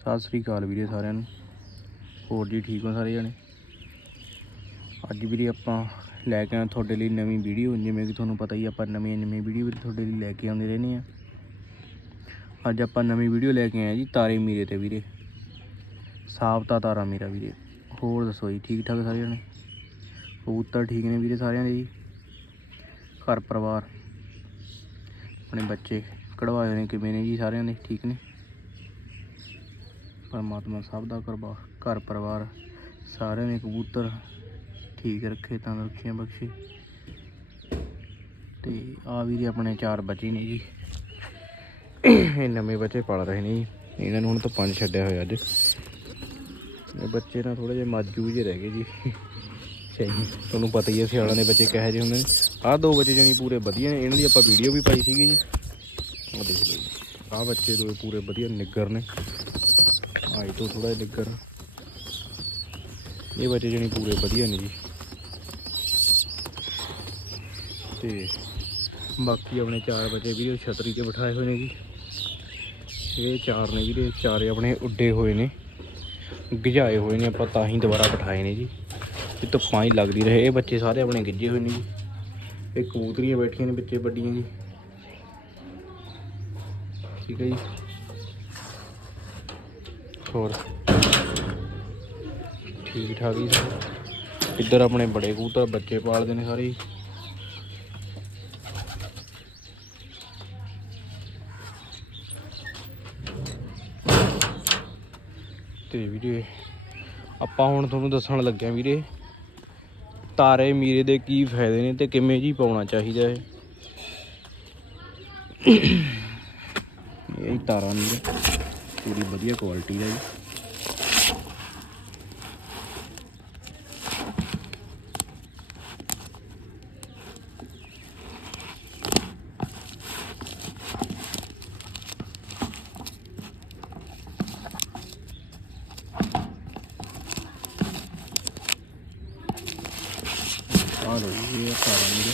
ਸਤਿ ਸ੍ਰੀ ਅਕਾਲ ਵੀਰੇ ਸਾਰਿਆਂ ਨੂੰ। ਹੋਰ ਜੀ ਠੀਕ ਹੋ ਸਾਰੇ ਜਣੇ? ਅੱਜ ਵੀਰੇ ਆਪਾਂ ਲੈ ਕੇ ਆਏ ਤੁਹਾਡੇ ਲਈ ਨਵੀਂ ਵੀਡੀਓ। ਜਿਵੇਂ ਕਿ ਤੁਹਾਨੂੰ ਪਤਾ ਹੀ ਆਪਾਂ ਨਵੀਂ ਨਵੀਂ ਵੀਡੀਓ ਵੀਰੇ ਤੁਹਾਡੇ ਲਈ ਲੈ ਕੇ ਆਉਂਦੇ ਰਹਿੰਦੇ ਆ ਅੱਜ ਆਪਾਂ ਨਵੀਂ ਵੀਡੀਓ ਲੈ ਕੇ ਆਏ ਆ ਜੀ ਤਾਰੇ ਮੀਰੇ ਤੇ ਵੀਰੇ। ਸਾਬਤਾ ਤਾਰਾ ਮੀਰਾ ਵੀਰੇ। ਹੋਰ ਦੱਸੋ ਜੀ, ਠੀਕ ਠਾਕ ਸਾਰੇ ਜਣੇ? ਕਬੂਤਰ ਠੀਕ ਨੇ ਵੀਰੇ ਸਾਰਿਆਂ ਦੇ ਜੀ? ਘਰ ਪਰਿਵਾਰ? ਆਪਣੇ ਬੱਚੇ ਕਢਵਾਏ ਨੇ ਕਿਵੇਂ ਨੇ ਜੀ ਸਾਰਿਆਂ ਦੇ? ਠੀਕ ਨੇ? ਪਰਮਾਤਮਾ ਸਭ ਦਾ ਕਰਵਾ ਘਰ ਪਰਿਵਾਰ ਸਾਰਿਆਂ ਨੇ ਕਬੂਤਰ ਠੀਕ ਰੱਖੇ, ਤਾਂ ਤੰਦਰੁਸਤੀਆਂ ਬਖਸ਼ੇ। ਤੇ ਆ ਵੀਰੇ ਆਪਣੇ ਚਾਰ ਬੱਚੇ ਨੇ ਜੀ। ਇਹ ਨਵੇਂ ਬੱਚੇ ਪਾਲ ਰਹੇ ਨੇ ਜੀ। ਇਹਨਾਂ ਨੂੰ ਹੁਣ ਤਾਂ ਪੰਜ ਛੱਡਿਆ ਹੋਇਆ ਅੱਜ। ਇਹ ਬੱਚੇ ਨਾ ਥੋੜੇ ਜਿਹੇ ਮਾਜੂ ਜਿਹੇ ਰਹਿ ਗਏ ਜੀ। ਸਹੀ ਤੁਹਾਨੂੰ ਪਤਾ ਹੀ ਹੈ ਸਿਆਲਾਂ ਦੇ ਬੱਚੇ ਕਿਹੋ ਜਿਹੇ ਹੁੰਦੇ ਨੇ। ਆਹ ਦੋ ਬੱਚੇ ਜਣੀ ਪੂਰੇ ਵਧੀਆ ਨੇ। ਇਹਨਾਂ ਦੀ ਆਪਾਂ ਵੀਡੀਓ ਵੀ ਪਾਈ ਸੀਗੀ ਜੀ। ਉਹ ਦੇਖ ਲਓ ਜੀ, ਆਹ ਬੱਚੇ ਦੋ ਪੂਰੇ ਵਧੀਆ ਨਿੱਗਰ ਨੇ। ਆਈ ਤੋਂ ਥੋੜਾ ਜਿਹਾ ਨਿੱਗਰ ਇਹ ਬੱਚੇ ਜਣੀ ਪੂਰੇ ਵਧੀਆ ਨੇ ਜੀ। ਤੇ ਬਾਕੀ ਆਪਣੇ ਚਾਰ ਬੱਚੇ ਵੀਰੇ ਛਤਰੀ ਤੇ ਬਿਠਾਏ ਹੋਏ ਨੇ ਜੀ। ਇਹ ਚਾਰ ਨੇ ਵੀਰੇ ਚਾਰੇ ਆਪਣੇ ਉੱਡੇ ਹੋਏ ਨੇ। ਗਿਝਾਏ ਹੋਏ ਨੇ, ਆਪਾਂ ਤਾਂ ਹੀ ਦੁਬਾਰਾ ਬਿਠਾਏ ਨੇ ਜੀ। ਤੇ ਧੁੱਪਾਂ ਹੀ ਲੱਗਦੀ ਰਹੇ, ਇਹ ਬੱਚੇ ਸਾਰੇ ਆਪਣੇ ਗਿੱਜੇ ਹੋਏ ਨੇ ਜੀ। ਇਹ ਕਬੂਤਰੀਆਂ ਬੈਠੀਆਂ ਨੇ ਬੱਚੇ ਵੱਡੀਆਂ ਜੀ। ਠੀਕ ਹੈ ਜੀ। ਹੋਰ। ਠੀਕ ਠਾਕ ਜੀ ਸਾਰੇ। ਇੱਧਰ ਆਪਣੇ ਬੜੇ ਕਬੂਤਰ ਬੱਚੇ ਪਾਲਦੇ ਨੇ ਸਾਰੇ। ਜੀ ਤੇ ਵੀਰੇ, ਆਪਾਂ ਹੁਣ ਤੁਹਾਨੂੰ ਦੱਸਣ ਲੱਗਿਆ ਵੀਰੇ, ਤਾਰੇ ਮੀਰੇ ਦੇ ਕੀ ਫਾਇਦੇ ਨੇ ਤੇ ਕਿਵੇਂ ਜੀ ਪਾਉਣਾ ਚਾਹੀਦਾ ਹੈ ਇਹ ਤਾਰਾ ਮੀਰੇ। ਪੂਰੀ ਵਧੀਆ ਕੁਆਲਿਟੀ ਦਾ ਜੀ ਆ ਲੋ ਜੀ ਇਹ ਤਾਰਾ ਮੀਰੇ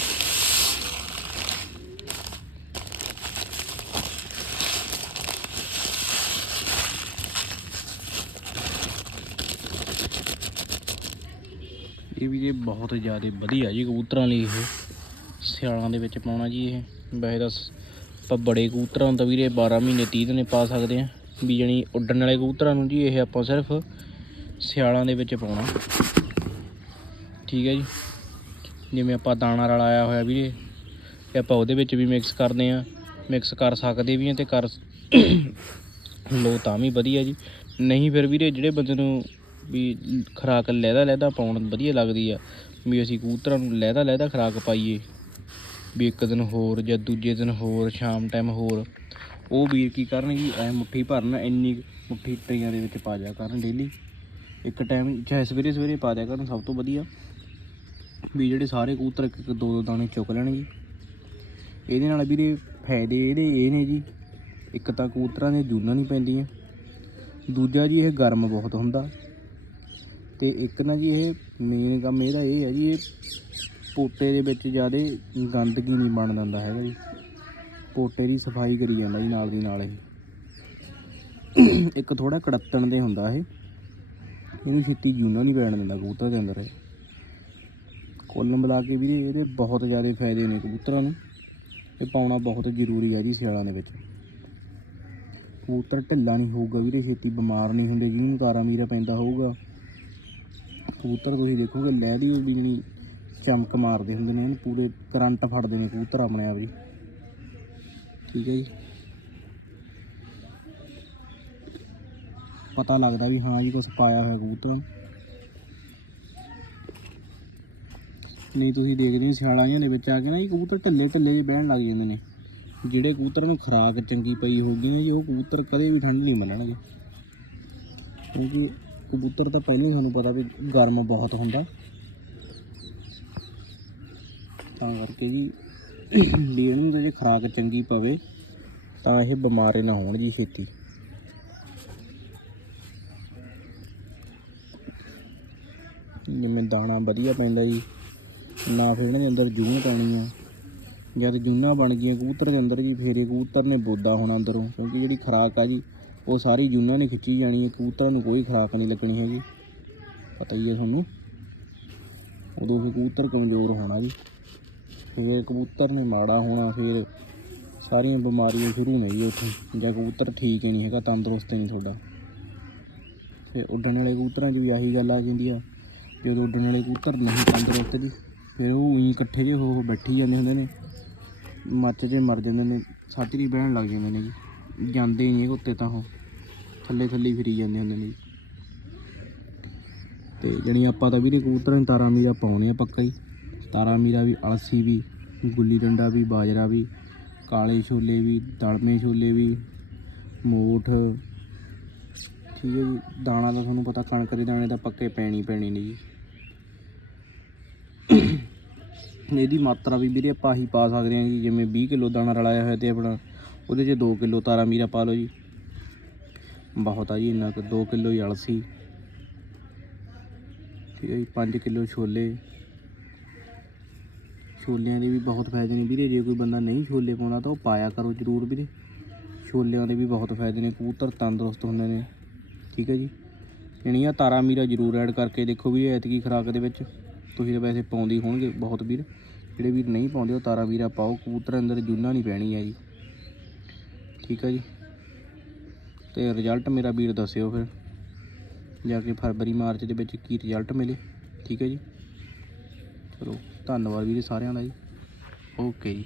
ਇਹ ਵੀ ਜੀ ਬਹੁਤ ਜ਼ਿਆਦਾ ਵਧੀਆ ਜੀ ਕਬੂਤਰਾਂ ਲਈ ਇਹ। ਸਿਆਲਾਂ ਦੇ ਵਿੱਚ ਪਾਉਣਾ ਜੀ ਇਹ। ਵੈਸੇ ਤਾਂ ਸ- ਆਪਾਂ ਬੜੇ ਕਬੂਤਰਾਂ ਨੂੰ ਤਾਂ ਵੀਰੇ 12 ਮਹੀਨੇ 30 ਦਿਨੇ ਪਾ ਸਕਦੇ ਆ ਵੀ ਜਣੀ ਉੱਡਣ ਵਾਲੇ ਕਬੂਤਰਾਂ ਨੂੰ ਜੀ ਇਹ ਆਪਾਂ ਸਿਰਫ ਸਿਆਲਾਂ ਦੇ ਵਿੱਚ ਪਾਉਣਾ। ਠੀਕ ਹੈ ਜੀ। ਜਿਵੇਂ ਆਪਾਂ ਦਾਣਾ ਰਲਾਇਆ ਹੋਇਆ ਵੀਰੇ, ਇਹ ਆਪਾਂ ਉਹਦੇ ਵਿੱਚ ਵੀ ਮਿਕਸ ਕਰਦੇ ਆ ਮਿਕਸ ਕਰ ਸਕਦੇ ਵੀ ਆ ਤੇ ਕਰ ਲੋ ਤਾਂ ਵੀ ਵਧੀਆ ਜੀ। ਨਹੀਂ ਫਿਰ ਵੀਰੇ ਜਿਹੜੇ ਬੰਦੇ ਨੂੰ ਵੀ ਖਰਾਕ ਲਹਿਦਾ ਲਹਿਦਾ ਪਾਉਣ ਵਧੀਆ ਲੱਗਦੀ ਆ। ਵੀ ਅਸੀਂ ਕਬੂਤਰਾਂ ਨੂੰ ਲਹਿਦਾ ਲਹਿਦਾ ਖਰਾਕ ਪਾਈਏ। ਵੀ ਇੱਕ ਦਿਨ ਹੋਰ ਜਾਂ ਦੂਜੇ ਦਿਨ ਹੋਰ, ਸ਼ਾਮ ਟਾਈਮ ਹੋਰ। ਉਹ ਵੀਰ ਕੀ ਕਰਨਗੇ, ਐ ਮੁੱਠੀ ਭਰਨ, ਇੰਨੀ ਕੁ ਮੁੱਠੀ ਟਰੀਆਂ ਦੇ ਵਿੱਚ ਪਾ ਜਾ ਕਰਨ ਡੇਲੀ ਇੱਕ ਟਾਈਮ ਚਾਹੇ ਸਵੇਰੇ ਸਵੇਰੇ ਪਾ ਦਿਆ ਕਰਨ, ਸਭ ਤੋਂ ਵਧੀਆ। ਵੀ ਜਿਹੜੇ ਸਾਰੇ ਕਬੂਤਰ ਇੱਕ ਇੱਕ, ਦੋ ਦੋ ਦਾਣੇ ਚੁੱਕ ਲੈਣਗੇ। ਇਹਦੇ ਨਾਲ ਵੀਰੇ ਫਾਇਦੇ ਇਹਦੇ ਇਹ ਨੇ ਜੀ, ਇੱਕ ਤਾਂ ਕਬੂਤਰਾਂ ਦੇ ਜੂਨਾਂ ਨਹੀਂ ਪੈਂਦੀਆਂ। ਦੂਜਾ ਜੀ ਇਹ ਗਰਮ ਬਹੁਤ ਹੁੰਦਾ। ਤੇ ਇੱਕ ਨਾ ਜੀ ਇਹ ਮੇਨ ਕੰਮ ਇਹਦਾ ਇਹ ਹੈ ਜੀ, ਇਹ ਪੋਟੇ ਦੇ ਵਿੱਚ ਜ਼ਿਆਦਾ ਗੰਦਗੀ ਨਹੀਂ ਬਣ ਦਿੰਦਾ ਹੈਗਾ ਜੀ। ਪੋਟੇ ਦੀ ਸਫ਼ਾਈ ਕਰੀ ਜਾਂਦਾ ਜੀ ਨਾਲ ਦੀ ਨਾਲ ਇਹ। ਇੱਕ ਥੋੜਾ ਕੜੱਤਣ ਦੇ ਹੁੰਦਾ ਇਹ। ਇਹਨੂੰ ਛੇਤੀ ਜੂਨਾ ਨਹੀਂ ਪੈਣ ਦਿੰਦਾ ਕਬੂਤਰ ਦੇ ਅੰਦਰ ਇਹ। ਕੁੱਲ ਬੁਲਾ ਕੇ ਵੀਰੇ ਇਹਦੇ ਬਹੁਤ ਜ਼ਿਆਦਾ ਫਾਇਦੇ ਨੇ ਕਬੂਤਰਾਂ ਨੂੰ। ਇਹ ਪਾਉਣਾ ਬਹੁਤ ਜ਼ਰੂਰੀ ਹੈ ਜੀ ਸਿਆਲਾਂ ਦੇ ਵਿੱਚ। ਕਬੂਤਰ ਢਿੱਲਾ ਨਹੀਂ ਹੋਊਗਾ ਵੀਰੇ, ਛੇਤੀ ਬਿਮਾਰ ਨਹੀਂ ਹੁੰਦੇ, ਜਿਹਨੂੰ ਤਾਰਾ ਮੀਰਾ ਪੈਂਦਾ ਹੋਊਗਾ। ਕਬੂਤਰ ਤੁਸੀਂ ਦੇਖੋਗੇ ਲਹਿਦੀ ਵੀ ਜਿਹੜੀ ਚਮਕ ਮਾਰਦੇ ਹੁੰਦੇ ਨੇ ਪੂਰੇ ਕਰੰਟ ਫੜਦੇ ਨੇ ਕਬੂਤਰ ਆਪਣੇ ਆਪ ਜੀ। ਠੀਕ ਹੈ ਜੀ। ਪਤਾ ਲੱਗਦਾ ਵੀ ਹਾਂ ਜੀ ਕੁਝ ਪਾਇਆ ਹੋਇਆ ਕਬੂਤਰਾਂ। ਨਹੀਂ, ਤੁਸੀਂ ਦੇਖਦੇ ਹੋ ਸਿਆਲਾਂ ਜਾਂ ਦੇ ਵਿੱਚ ਆ ਕੇ ਨਾ ਜੀ, ਕਬੂਤਰ ਢੱਲੇ ਢੱਲੇ ਜਿਹੇ ਬਹਿਣ ਲੱਗ ਜਾਂਦੇ ਨੇ। ਜਿਹੜੇ ਕਬੂਤਰਾਂ ਨੂੰ ਖੁਰਾਕ ਚੰਗੀ ਪਈ ਹੋਊਗੀ ਨਾ ਜੀ, ਉਹ ਕਬੂਤਰ ਕਦੇ ਵੀ ਠੰਡ ਨਹੀਂ ਮੰਨਣਗੇ। ਕਿਉਂਕਿ ਕਬੂਤਰ ਤਾਂ ਪਹਿਲਾਂ ਹੀ ਤੁਹਾਨੂੰ ਪਤਾ ਵੀ ਗਰਮ ਬਹੁਤ ਹੁੰਦਾ। ਤਾਂ ਕਰਕੇ ਜੀ ਵੀ ਇਹਨੂੰ ਤਾਂ ਜੇ ਖੁਰਾਕ ਚੰਗੀ ਪਵੇ, ਤਾਂ ਇਹ ਬਿਮਾਰੇ ਨਾ ਹੋਣ ਜੀ ਛੇਤੀ। ਜਿਵੇਂ ਦਾਣਾ ਵਧੀਆ ਪੈਂਦਾ ਜੀ, ਨਾ ਫਿਰ ਇਹਨਾਂ ਦੇ ਅੰਦਰ ਜੂੰ ਪਾਉਣੀ ਆ। ਜਦ ਜੂਨਾ ਬਣ ਗਈਆਂ ਕਬੂਤਰ ਦੇ ਅੰਦਰ ਜੀ, ਫੇਰੇ ਕਬੂਤਰ ਨੇ ਬੋਦਾ ਹੋਣਾ ਅੰਦਰੋਂ, ਕਿਉਂਕਿ ਜਿਹੜੀ ਖੁਰਾਕ ਆ ਜੀ ਉਹ ਸਾਰੀ ਜੂਨਾਂ ਨੇ ਖਿੱਚੀ ਜਾਣੀ ਹੈ, ਕਬੂਤਰਾਂ ਨੂੰ ਕੋਈ ਖਰਾਕ ਨਹੀਂ ਲੱਗਣੀ ਹੈਗੀ। ਪਤਾ ਹੀ ਹੈ ਤੁਹਾਨੂੰ। ਉਦੋਂ ਫਿਰ ਕਬੂਤਰ ਕਮਜ਼ੋਰ ਹੋਣਾ ਜੀ। ਫਿਰ ਕਬੂਤਰ ਨੇ ਮਾੜਾ ਹੋਣਾ, ਫਿਰ ਸਾਰੀਆਂ ਬਿਮਾਰੀਆਂ ਸ਼ੁਰੂ ਨੇ ਜੀ ਉੱਥੇ। ਜਾਂ ਕਬੂਤਰ ਠੀਕ ਹੀ ਨਹੀਂ ਹੈਗਾ, ਤੰਦਰੁਸਤ ਹੀ ਨਹੀਂ ਤੁਹਾਡਾ। ਫਿਰ ਉੱਡਣ ਵਾਲੇ ਕਬੂਤਰਾਂ 'ਚ ਵੀ ਆਹੀ ਗੱਲ ਆ ਜਾਂਦੀ ਆ ਜਦੋਂ ਉੱਡਣ ਵਾਲੇ ਕਬੂਤਰ ਨਹੀਂ ਤੰਦਰੁਸਤ ਜੀ। ਫਿਰ ਉਹ ਉਹੀ ਇਕੱਠੇ ਜਿਹੇ ਹੋ ਬੈਠੀ ਜਾਂਦੇ ਹੁੰਦੇ ਨੇ। ਮੱਚ ਜੇ ਮਰ ਜਾਂਦੇ ਨੇ, ਸੱਟ ਦੀ ਬਹਿਣ ਲੱਗ ਜਾਂਦੇ ਨੇ ਜੀ। ਜਾਂਦੇ ਹੀ ਨਹੀਂ ਉੱਤੇ ਤਾਂ ਉਹ। ਥੱਲੇ ਥੱਲੇ ਫਿਰੀ ਜਾਂਦੇ ਹੁੰਦੇ ਨੇ ਜੀ। ਤੇ ਜਣੀ ਆਪਾਂ ਤਾਂ ਵੀਰੇ ਕਬੂਤਰਾਂ ਨੂੰ ਤਾਰਾਂ ਮੀਰਾ ਪਾਉਣੇ ਆ ਪੱਕਾ ਹੀ। ਤਾਰਾਂ ਮੀਰਾ ਵੀ, ਅਲਸੀ ਵੀ, ਗੁੱਲੀ ਡੰਡਾ ਵੀ, ਬਾਜਰਾ ਵੀ, ਕਾਲੇ ਛੋਲੇ ਵੀ ਦਲਮੇ ਛੋਲੇ ਵੀ, ਮੋਠ। ਠੀਕ ਹੈ ਜੀ, ਦਾਣਾ ਤਾਂ ਤੁਹਾਨੂੰ ਪਤਾ ਕਣਕ ਦੇ ਦਾਣੇ ਤਾਂ ਪੱਕੇ ਪੈਣੀ ਪੈਣੀ ਨੇ ਜੀ। ਇਹਦੀ ਮਾਤਰਾ ਵੀ ਵੀਰੇ ਆਪਾਂ ਹੀ ਪਾ ਸਕਦੇ ਹਾਂ ਜੀ, ਜਿਵੇਂ 20 ਕਿਲੋ ਦਾਣਾ ਰਲਾਇਆ ਹੋਇਆ ਤੇ ਆਪਣਾ ਉਹਦੇ 'ਚ 2 ਕਿਲੋ ਤਾਰਾ ਮੀਰਾ ਪਾ ਲਓ ਜੀ। ਬਹੁਤ ਆ ਜੀ ਇੰਨਾ ਕੁ 2 ਕਿਲੋ ਹੀ ਅਲਸੀ। ਠੀਕ ਹੈ ਜੀ 5 ਕਿਲੋ ਛੋਲੇ। ਛੋਲਿਆਂ ਦੇ ਵੀ ਬਹੁਤ ਫਾਇਦੇ ਨੇ ਵੀਰੇ, ਜੇ ਕੋਈ ਬੰਦਾ ਨਹੀਂ ਛੋਲੇ ਪਾਉਣਾ ਤਾਂ ਉਹ ਪਾਇਆ ਕਰੋ ਜ਼ਰੂਰ ਵੀਰੇ। ਛੋਲਿਆਂ ਦੇ ਵੀ ਬਹੁਤ ਫਾਇਦੇ ਨੇ, ਕਬੂਤਰ ਤੰਦਰੁਸਤ ਹੁੰਦੇ ਨੇ। ਠੀਕ ਹੈ ਜੀ। ਜਿਹੜੀਆਂ ਤਾਰਾ ਮੀਰਾ ਜ਼ਰੂਰ ਐਡ ਕਰਕੇ ਦੇਖੋ ਵੀ ਐਤਕੀ ਖੁਰਾਕ ਦੇ ਵਿੱਚ। ਤੁਸੀਂ ਤਾਂ ਵੈਸੇ ਪਾਉਂਦੇ ਹੋਣਗੇ ਬਹੁਤ ਵੀਰ। ਜਿਹੜੇ ਵੀਰ ਨਹੀਂ ਪਾਉਂਦੇ ਉਹ ਤਾਰਾ ਮੀਰਾ ਪਾਓ, ਕਬੂਤਰ ਅੰਦਰ ਜੂਨਾ ਨਹੀਂ ਪੈਣੀ ਹੈ ਜੀ। ਠੀਕ ਹੈ ਜੀ। ਤੇ ਰਿਜ਼ਲਟ ਮੇਰਾ ਵੀਰ ਦੱਸਿਓ ਫਿਰ। ਜਾ ਕੇ ਫਰਵਰੀ, ਮਾਰਚ ਦੇ ਵਿੱਚ ਕੀ ਰਿਜ਼ਲਟ ਮਿਲੇ। ਠੀਕ ਹੈ ਜੀ। ਚਲੋ, ਧੰਨਵਾਦ ਵੀਰੇ ਸਾਰਿਆਂ ਦਾ ਜੀ। ਓਕੇ ਜੀ।